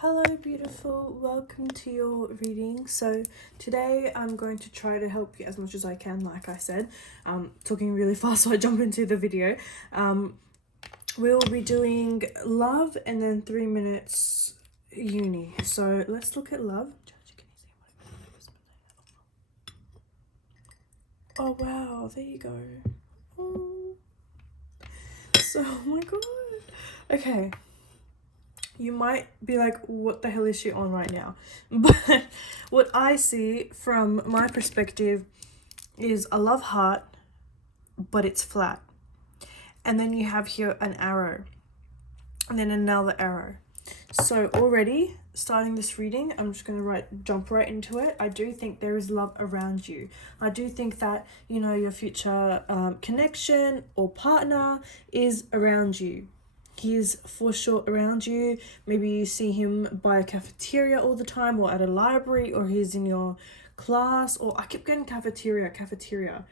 Hello beautiful, welcome to your reading. So today I'm going to try to help you as much as I can, like I said. Talking really fast so I jump into the video. We'll be doing love and then 3 minutes uni. So let's look at love. Oh wow, there you go. Oh. So, oh my god. Okay. You might be like, what the hell is she on right now? But what I see from my perspective is a love heart, but it's flat. And then you have here an arrow, and then another arrow. So already starting this reading, I'm just going to jump right into it. I do think there is love around you. I do think that, you know, your future connection or partner is around you. He is for sure around you. Maybe you see him by a cafeteria all the time, or at a library, or he's in your class, or I keep getting cafeteria.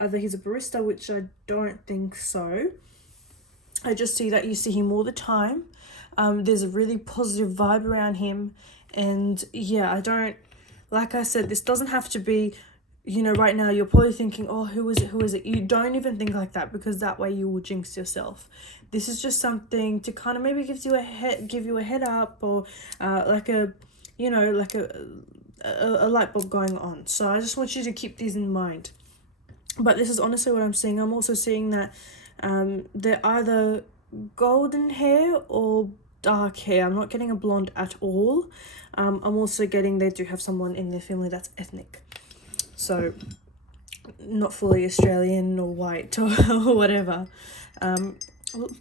Either he's a barista, which I don't think so. I just see that you see him all the time. There's a really positive vibe around him. And yeah, I don't, like I said, this doesn't have to be, you know, right now you're probably thinking, oh, who is it? You don't even think like that, because that way you will jinx yourself. This is just something to kind of maybe give you a head up, or like a, you know, like a light bulb going on. So I just want you to keep these in mind. But this is honestly what I'm seeing. I'm also seeing that they're either golden hair or dark hair. I'm not getting a blonde at all. I'm also getting they do have someone in their family that's ethnic. So not fully Australian or white or whatever.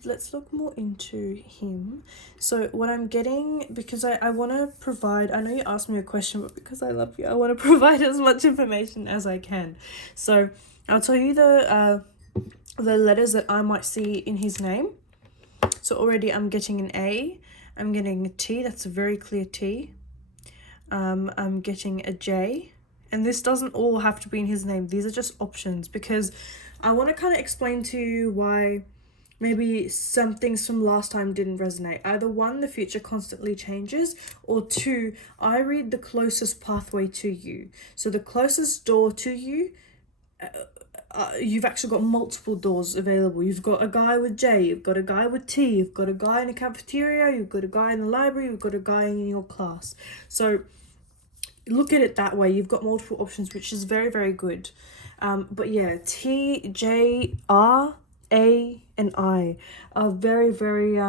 Let's look more into him. So what I'm getting, because I want to provide, I know you asked me a question, but because I love you, I want to provide as much information as I can. So I'll tell you the letters that I might see in his name. So already I'm getting an A, I'm getting a T, that's a very clear T. I'm getting a J, and this doesn't all have to be in his name. These are just options, because I want to kind of explain to you why maybe some things from last time didn't resonate. Either one, the future constantly changes, or two, I read the closest pathway to you. So the closest door to you, you've actually got multiple doors available. You've got a guy with J, you've got a guy with T, you've got a guy in a cafeteria, you've got a guy in the library, you've got a guy in your class. So look at it that way. You've got multiple options, which is very, very good. But yeah, T, J, R, A, and I are very, very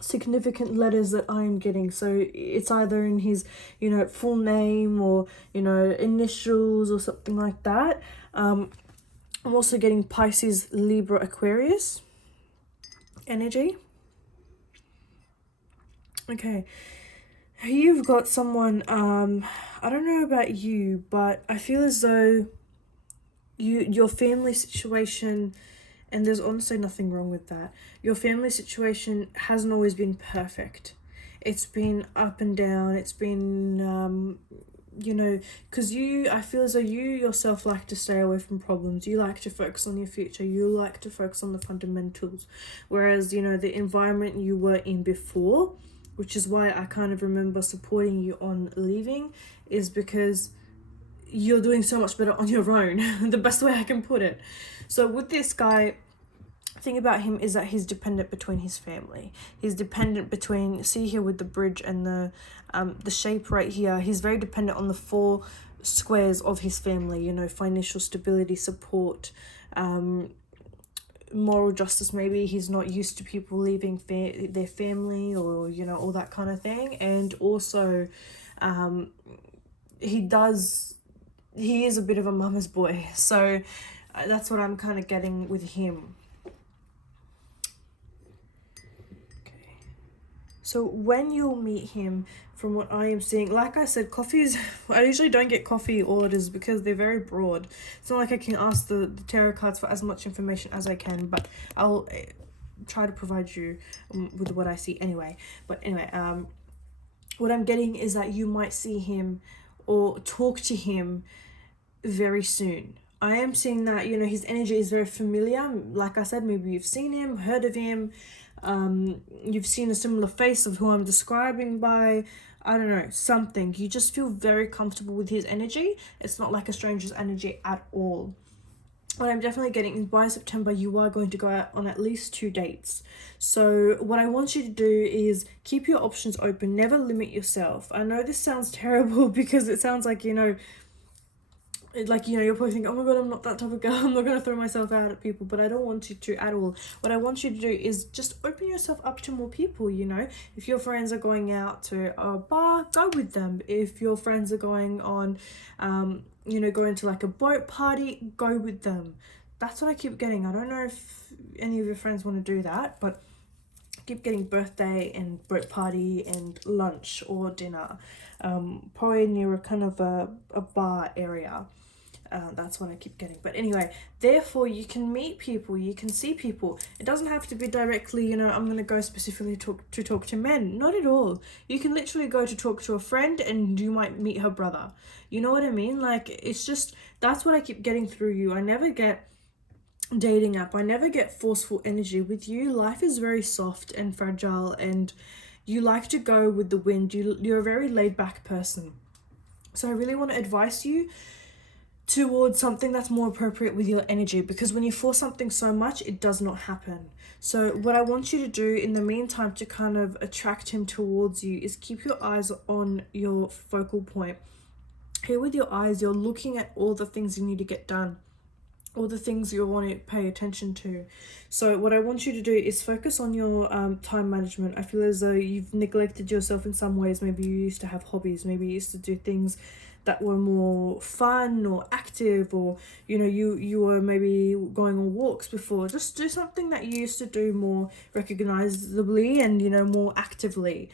significant letters that I'm getting. So it's either in his, you know, full name, or, you know, initials or something like that. I'm also getting Pisces, Libra, Aquarius energy. Okay. You've got someone, I don't know about you, but I feel as though your family situation, and there's honestly nothing wrong with that, your family situation hasn't always been perfect. It's been up and down. It's been you know, because I feel as though you yourself like to stay away from problems. You like to focus on your future. You like to focus on the fundamentals. Whereas, you know, the environment you were in before, which is why I kind of remember supporting you on leaving, is because you're doing so much better on your own. The best way I can put it. So with this guy, thing about him is that he's dependent between his family. He's dependent between, see here with the bridge and the shape right here, he's very dependent on the 4 squares of his family, you know, financial stability, support, moral justice. Maybe he's not used to people leaving their family, or, you know, all that kind of thing. And also he is a bit of a mama's boy. So that's what I'm kind of getting with him. So when you'll meet him, from what I am seeing, like I said, I usually don't get coffee orders because they're very broad. It's not like I can ask the tarot cards for as much information as I can, but I'll try to provide you with what I see anyway. But anyway, what I'm getting is that you might see him or talk to him very soon. I am seeing that, you know, his energy is very familiar. Like I said, maybe you've seen him, heard of him. you've seen a similar face of who I'm describing by, I don't know, something. You just feel very comfortable with his energy. It's not like a stranger's energy at all. What I'm definitely getting is by September, you are going to go out on at least 2 dates. So what I want you to do is keep your options open, never limit yourself. I know this sounds terrible because it sounds like, you're probably thinking, oh my god, I'm not that type of girl, I'm not going to throw myself out at people, but I don't want you to at all. What I want you to do is just open yourself up to more people. If your friends are going out to a bar, go with them. If your friends are going on going to like a boat party, go with them. That's what I keep getting. I don't know if any of your friends want to do that, but I keep getting birthday and boat party and lunch or dinner, probably near a kind of a bar area. That's what I keep getting. But anyway, therefore you can meet people, you can see people. It doesn't have to be directly, I'm going to go specifically talk to men. Not at all. You can literally go to talk to a friend and you might meet her brother. You know what I mean? Like, it's just, that's what I keep getting through you. I never get dating app. I never get forceful energy with you. Life is very soft and fragile, and you like to go with the wind. You're a very laid back person. So I really want to advise you towards something that's more appropriate with your energy, because when you force something so much, it does not happen. So what I want you to do in the meantime to kind of attract him towards you is keep your eyes on your focal point. Here with your eyes, you're looking at all the things you need to get done, all the things you want to pay attention to. So what I want you to do is focus on your time management. I feel as though you've neglected yourself in some ways. Maybe you used to have hobbies, maybe you used to do things that were more fun or active, or you were maybe going on walks before. Just do something that you used to do more recognizably and more actively.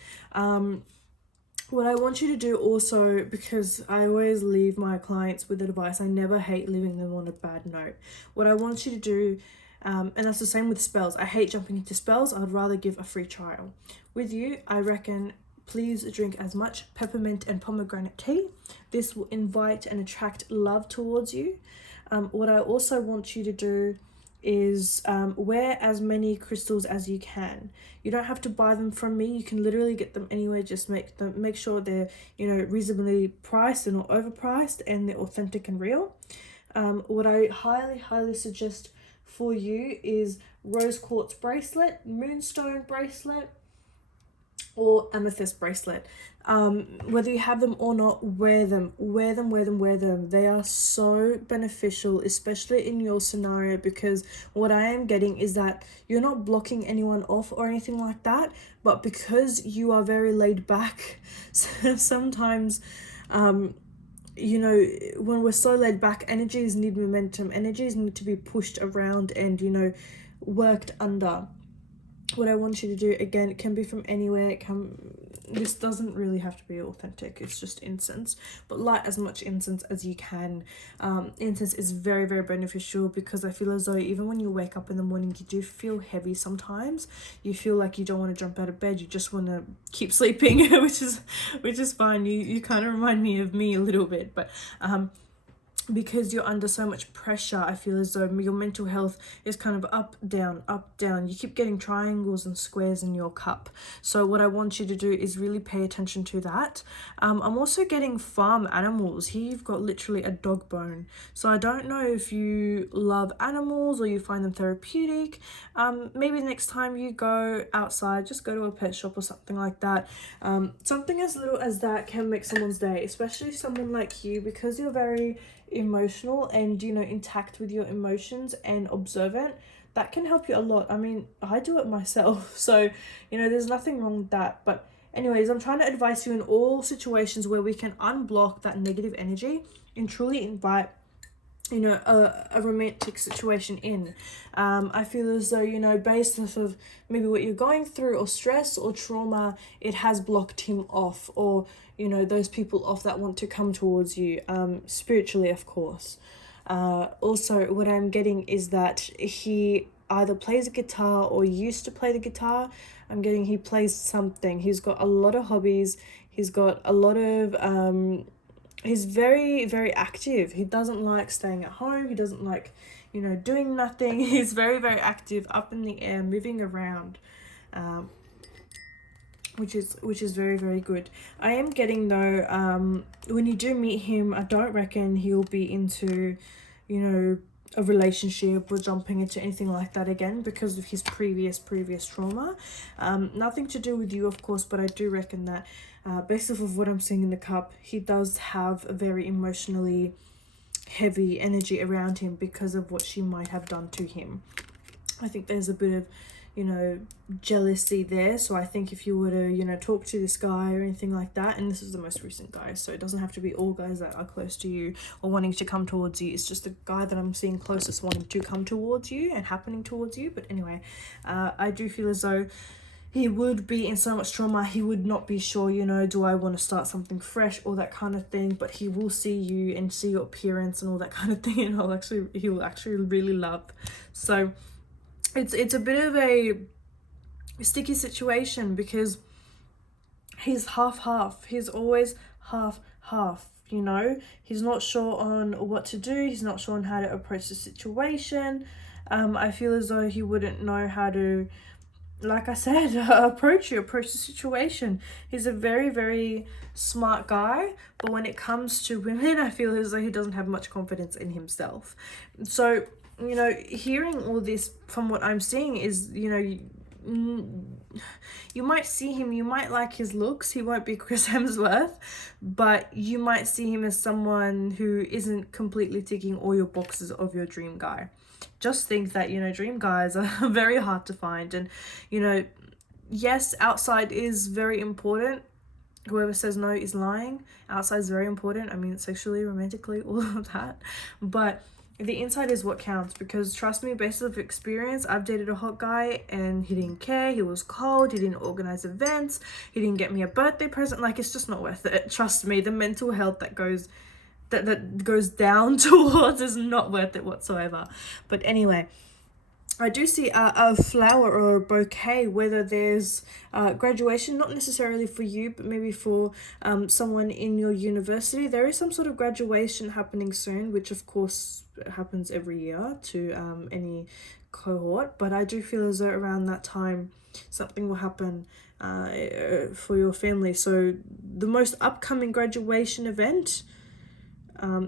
What I want you to do also, because I always leave my clients with advice, I never hate leaving them on a bad note. What I want you to do, and that's the same with spells. I hate jumping into spells. I'd rather give a free trial. With you, I reckon, please drink as much peppermint and pomegranate tea. This will invite and attract love towards you. What I also want you to do is wear as many crystals as you can. You don't have to buy them from me. You can literally get them anywhere. Just make sure they're reasonably priced and not overpriced, and they're authentic and real. What I highly suggest for you is rose quartz bracelet, moonstone bracelet, or amethyst bracelet. Whether you have them or not, wear them. They are so beneficial, especially in your scenario, because what I am getting is that you're not blocking anyone off or anything like that, but because you are very laid back, sometimes when we're so laid back, energies need momentum, energies need to be pushed around and worked under. What I want you to do, again, it can be from anywhere. This doesn't really have to be authentic. It's just incense, but light as much incense as you can. Incense is very, very beneficial, because I feel as though even when you wake up in the morning, you do feel heavy sometimes. You feel like you don't want to jump out of bed. You just want to keep sleeping, which is fine. You kind of remind me of me a little bit, but because you're under so much pressure, I feel as though your mental health is kind of up, down, up, down. You keep getting triangles and squares in your cup. So what I want you to do is really pay attention to that. I'm also getting farm animals. Here you've got literally a dog bone. So I don't know if you love animals or you find them therapeutic. Maybe next time you go outside, just go to a pet shop or something like that. Something as little as that can make someone's day, especially someone like you, because you're very emotional and intact with your emotions and observant. That can help you a lot. I mean, I do it myself, so there's nothing wrong with that. But anyways, I'm trying to advise you in all situations where we can unblock that negative energy and truly invite a romantic situation in. I feel as though based off of maybe what you're going through, or stress or trauma, it has blocked him off, or those people off that want to come towards you, spiritually, of course. Also, what I'm getting is that he either plays a guitar or used to play the guitar. I'm getting he plays something. He's got a lot of hobbies. He's got a lot of he's very, very active. He doesn't like staying at home. He doesn't like doing nothing. He's very, very active, up in the air, moving around. which is very, very good. I am getting though, when you do meet him, I don't reckon he'll be into, you know, a relationship or jumping into anything like that again because of his previous trauma. Nothing to do with you, of course, but I do reckon that based off of what I'm seeing in the cup, he does have a very emotionally heavy energy around him because of what she might have done to him. I think there's a bit of, you know, jealousy there. So I think if you were to, you know, talk to this guy or anything like that, and this is the most recent guy, so it doesn't have to be all guys that are close to you or wanting to come towards you. It's just the guy that I'm seeing closest wanting to come towards you and happening towards you. But anyway, I do feel as though he would be in so much trauma. He would not be sure, you know, do I want to start something fresh or that kind of thing, but he will see you and see your appearance and all that kind of thing, and he will actually really love. So it's a bit of a sticky situation because he's half. He's always half, you know. He's not sure on what to do. He's not sure on how to approach the situation. I feel as though he wouldn't know how to, like I said, approach the situation. He's a very, very smart guy, but when it comes to women, I feel as though he doesn't have much confidence in himself. So, you know, hearing all this from what I'm seeing is, you know, you might see him, you might like his looks, he won't be Chris Hemsworth, but you might see him as someone who isn't completely ticking all your boxes of your dream guy. Just think that, you know, dream guys are very hard to find, and, you know, yes, outside is very important. Whoever says no is lying. Outside is very important. I mean, sexually, romantically, all of that, but the inside is what counts, because trust me, based off experience, I've dated a hot guy and he didn't care, he was cold, he didn't organize events, he didn't get me a birthday present. Like, it's just not worth it. Trust me, the mental health that goes down towards is not worth it whatsoever. But anyway, I do see a flower or a bouquet, whether there's graduation, not necessarily for you, but maybe for someone in your university. There is some sort of graduation happening soon, which of course happens every year to any cohort. But I do feel as though around that time, something will happen for your family. So the most upcoming graduation event,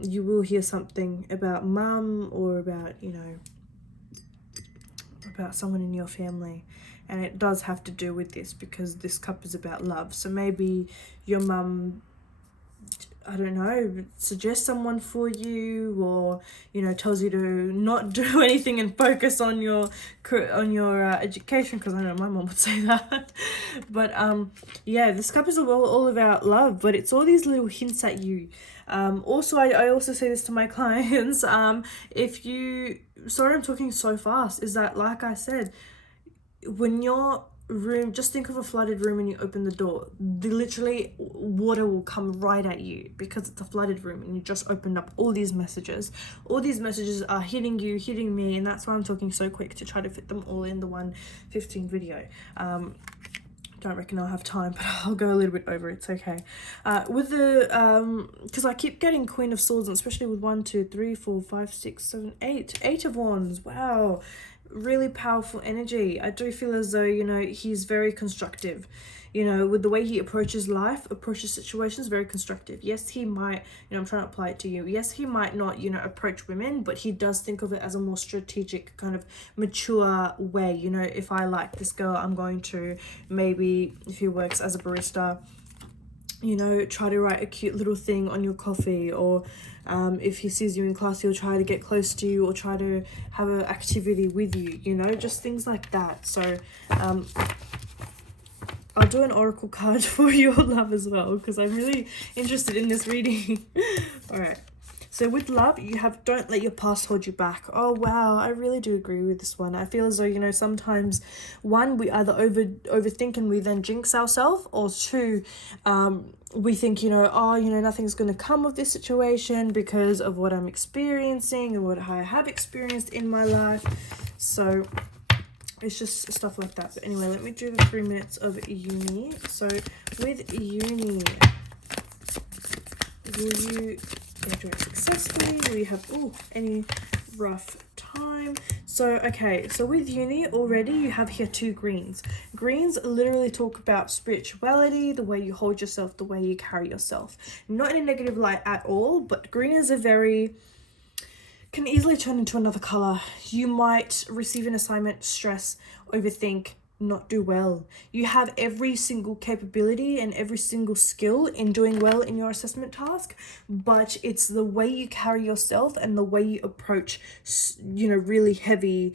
you will hear something about mum or about, you know, about someone in your family, and it does have to do with this because this cup is about love. So maybe your mum, I don't know, suggests someone for you, or, you know, tells you to not do anything and focus on your education, because I know my mom would say that. But yeah, this cup is all about love, but it's all these little hints at you. Also, I also say this to my clients, if you, sorry I'm talking so fast, is that, like I said, when your room, just think of a flooded room and you open the door, literally water will come right at you because it's a flooded room and you just opened up all these messages. All these messages are hitting you, hitting me, and that's why I'm talking so quick to try to fit them all in the 1:15 video. Don't reckon I'll have time, but I'll go a little bit over, it's okay. With the, because I keep getting Queen of Swords, and especially with 1, 2, 3, 4, 5, 6, 7, 8. 8 of Wands, wow. Really powerful energy. I do feel as though, you know, he's very constructive. You know, with the way he approaches life, approaches situations, very constructive. Yes, he might, you know, I'm trying to apply it to you. Yes, he might not, you know, approach women, but he does think of it as a more strategic, kind of mature way. You know, if I like this girl, I'm going to, maybe if he works as a barista, you know, try to write a cute little thing on your coffee, or if he sees you in class, he'll try to get close to you or try to have an activity with you, you know, just things like that. So I'll do an oracle card for your love as well, because I'm really interested in this reading. All right. So with love, you have, don't let your past hold you back. Oh, wow. I really do agree with this one. I feel as though, you know, sometimes, one, we either overthink and we then jinx ourselves, or two, we think, you know, oh, you know, nothing's going to come of this situation because of what I'm experiencing and what I have experienced in my life. So it's just stuff like that. But anyway, let me do the 3 minutes of uni. So with uni, will you graduate successfully? Will you have any rough time. So, okay, so with uni already, you have here 2 greens. Greens literally talk about spirituality, the way you hold yourself, the way you carry yourself. Not in a negative light at all, but green is can easily turn into another color. You might receive an assignment, stress, overthink, not do well. You have every single capability and every single skill in doing well in your assessment task, but it's the way you carry yourself and the way you approach, really heavy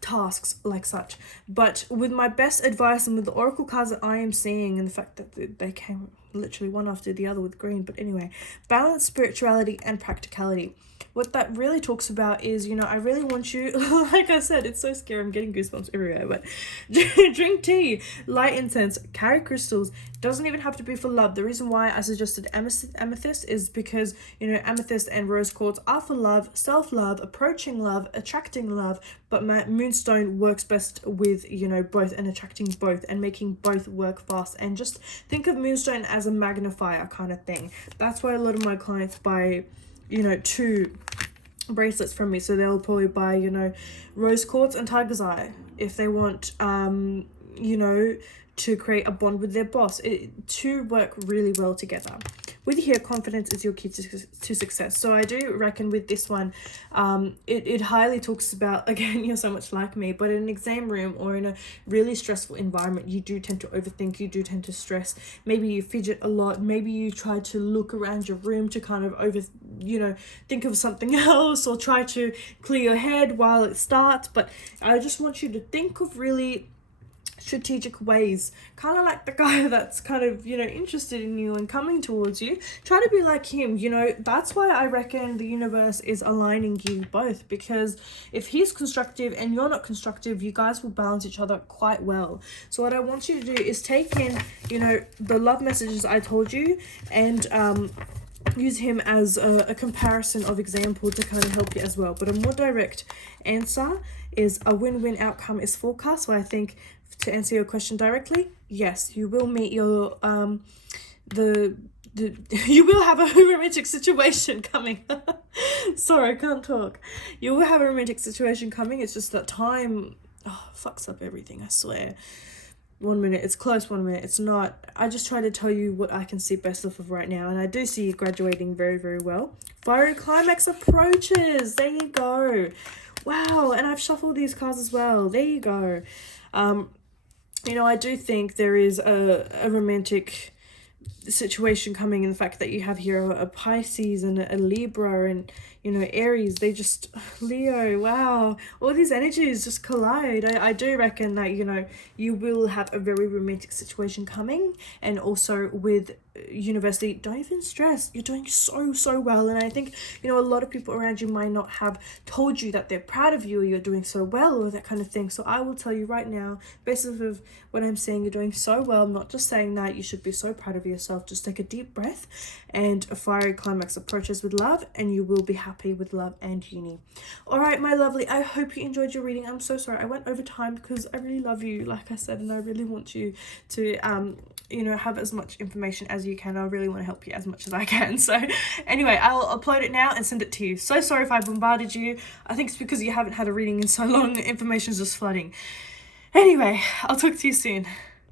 tasks like such. But with my best advice and with the oracle cards that I am seeing, and the fact that they came literally one after the other with green, but anyway, balance, spirituality, and practicality. What that really talks about is, I really want you, like I said, it's so scary, I'm getting goosebumps everywhere, but drink tea, light incense, carry crystals. Doesn't even have to be for love. The reason why I suggested amethyst is because, amethyst and rose quartz are for love, self-love, approaching love, attracting love, but moonstone works best with, both, and attracting both and making both work fast. And just think of moonstone as a magnifier kind of thing. That's why a lot of my clients buy 2 bracelets from me. So they'll probably buy, rose quartz and tiger's eye if they want, to create a bond with their boss. To work really well together. With here, confidence is your key to success. So I do reckon with this one, it highly talks about, again, you're so much like me, but in an exam room or in a really stressful environment, you do tend to overthink, you do tend to stress. Maybe you fidget a lot. Maybe you try to look around your room to kind of think of something else, or try to clear your head while it starts. But I just want you to think of really strategic ways, kind of like the guy that's kind of interested in you and coming towards you. Try to be like him. That's why I reckon the universe is aligning you both, because if he's constructive and you're not constructive, you guys will balance each other quite well. So what I want you to do is take in the love messages I told you, and use him as a comparison of example to kind of help you as well. But a more direct answer is a win-win outcome is forecast. So I think, to answer your question directly, yes, you will meet your you will have a romantic situation coming. Sorry, I can't talk. You will have a romantic situation coming. It's just that time fucks up everything, I swear. 1 minute it's close, 1 minute it's not. I just try to tell you what I can see best off of right now, and I do see you graduating very, very well. Fiery climax approaches. There you go. Wow, and I've shuffled these cards as well. There you go. I do think there is a romantic situation coming, in the fact that you have here a Pisces and a Libra and Aries. They just Leo. Wow, all these energies just collide. I do reckon that you will have a very romantic situation coming. And also with university, don't even stress, you're doing so well. And I think a lot of people around you might not have told you that they're proud of you, or you're doing so well, or that kind of thing. So I will tell you right now, based off of what I'm saying, you're doing so well. I'm not just saying that. You should be so proud of yourself. Just take a deep breath, and a fiery climax approaches with love, and you will be happy with love and uni. All right, my lovely, I hope you enjoyed your reading. I'm so sorry I went over time, because I really love you, like I said, and I really want you to have as much information as you can. I really want to help you as much as I can. So anyway, I'll upload it now and send it to you. So sorry if I bombarded you. I think it's because you haven't had a reading in so long. Information is just flooding. Anyway, I'll talk to you soon.